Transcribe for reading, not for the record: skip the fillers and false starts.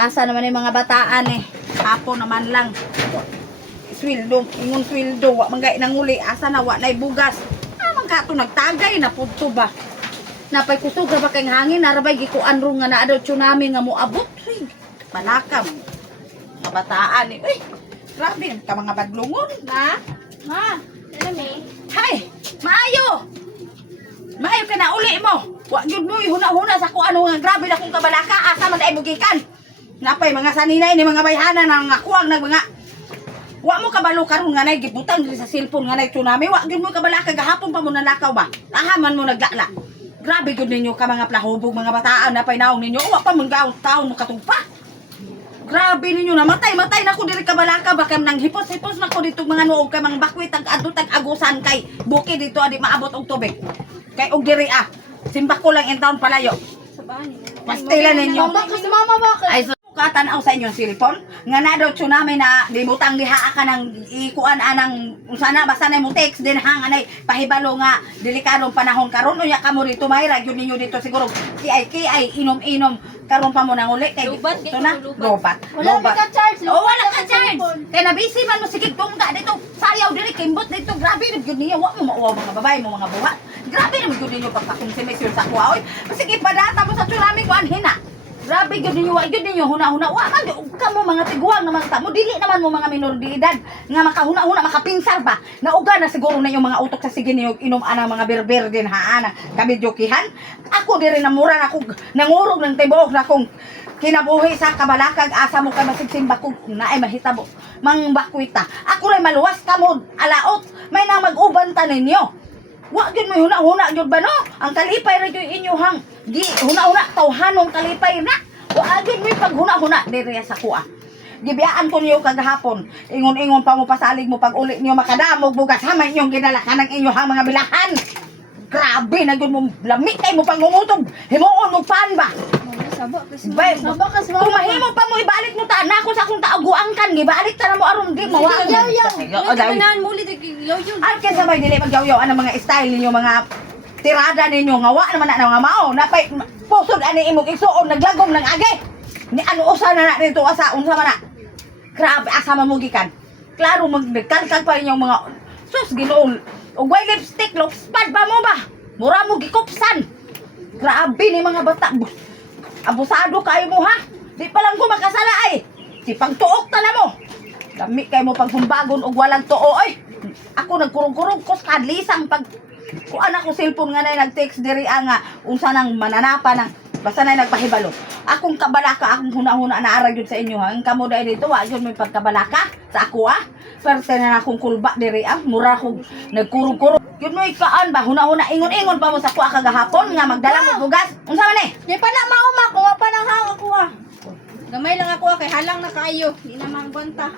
asa naman yung mga bataan eh. Hapon naman lang. Sweldo, ingon sweldo, wa man gay nanguli, asa na wa nay bugas. Man ka to nagtagay na pudto ba. Napay kusog ba kay hangin narabay gikuan ro nga naa daw tsunami nga moabot. Panakam. Mga bataan eh. Uy, grabe ka mga badlungon, ha? Ma, ano may? Hay, maayo. Maayo ka na uli mo. Wa gyud mo huna-huna sa ko ano nga grabe na kung kabalaka asa man ay mugikan. Napay mga saninay ni mga bayhana nang akuang nag mga wa mo kabalo karon nga nay gibutang diri sa cellphone nga nay tsunami. Wa gyud mo kabalaka gahapon pa mo nanakaw ba? Ahaman mo naglala. Grabe gyud ninyo ka mga plahubog mga bataan napay naong ninyo. Wa pa man gaon taon mo katugpa. Grabe ninyo na matay na ko diri kabalaka baka nang hipos-hipos na ko dito mga nuog kay mga bakwit tag adto tag agusan kay buki dito adi maabot og tubig. Kay og diri simba ko lang in town palayo. Sa bahay. Pastila ninyo. Bakit mama bakit? Ay so katanaw sa inyong cellphone nga na daw tsunami na dimutang diha ka nang ikuan anang sana basta na mo text din hang anay pahibalo nga delikadong panahon karon unya kamo dito mayra gyud ninyo dito siguro kay inom-inom karon pa mo nang uli kay Lubat, ito na lubat. lobat Wala ka charge. oh wala ka charge kay nabisi man mo sige tungga dito sayaw diri kimbot dito grabe gyud niya wa mo mauwa mga babae mo mga buhat grabe na gyud ninyo pagpakonsumisyon sa kuha oy sige padata mo sa tsunami ko anhina. Grabe gyud ninyo wa gyud ninyo huna-huna wa man gyud kamo mga tiguang naman ta mo dili naman mo mga minor de edad nga makahuna-huna makapinsar ba nauga na siguro na yung mga utok sa sige niyo inom ana mga berber din ha ana kabidyokihan ako diri na mura na ako nangurog ng tibuok na kong kinabuhi sa kabalakag asa mo ka masigsimba ko naay mahitabo mang bakwita ako ray maluwas kamo alaot may nang mag-uban ta ninyo. Wa gyud mo huna-huna gyud ba no? Ang kalipay ra gyud inyohang di huna-huna tawhanong kalipay na. Wa gyud mo pag huna-huna diri sa kuha. Gibiyaan ko niyo kagahapon. Ingon-ingon pa mo pasalig mo pag uli niyo makadamog bugas hamay inyong ginala kanang inyohang mga bilahan. Grabe na gyud mo lami kay mo pangungutog. Himuon mo pan ba? Saba kasi Saba kasi kung mahimo pa mo ibalik mo ta na ko sa akong taaguang kan gibalik ta na mo aron di mawag. Ganahan muli yaw-yaw. Alkin sa may dili magyaw-yaw ang mga style ninyo mga tirada ninyo nga wa naman na nga mao napay pusod ani imong igsuon naglagom ng agi ni ano usa na dito asa unsa man na grabe asa mamugikan klaro magkalkal pa inyong mga sus Ginoo og way lipstick lopspad ba mo ba mura mo gikupsan grabe ni mga bata abusado kayo mo ha di pa lang ko makasala ay si pagtuok ta na mo lami kay mo paghumbagon og walang tuo oy ako nagkurog-kurog ko sa kadlisang pag kuan ako cellphone nga nay nag-text diri nga unsa nang mananapa nang basta nay nagpahibalo akong kabalaka akong huna-huna na ara gyud sa inyo ang kamo dai dito wa gyud may pagkabalaka sa ako perse na akong kulba diri mura ko nagkurog-kurog gyud mo ikaan ba huna-huna ingon-ingon pa mo sa kuha kagahapon nga magdala mo bugas unsa man Di pa na mauma ko, wa pa nang hang ako Gamay lang ako kay halang na kaayo, di na magbanta.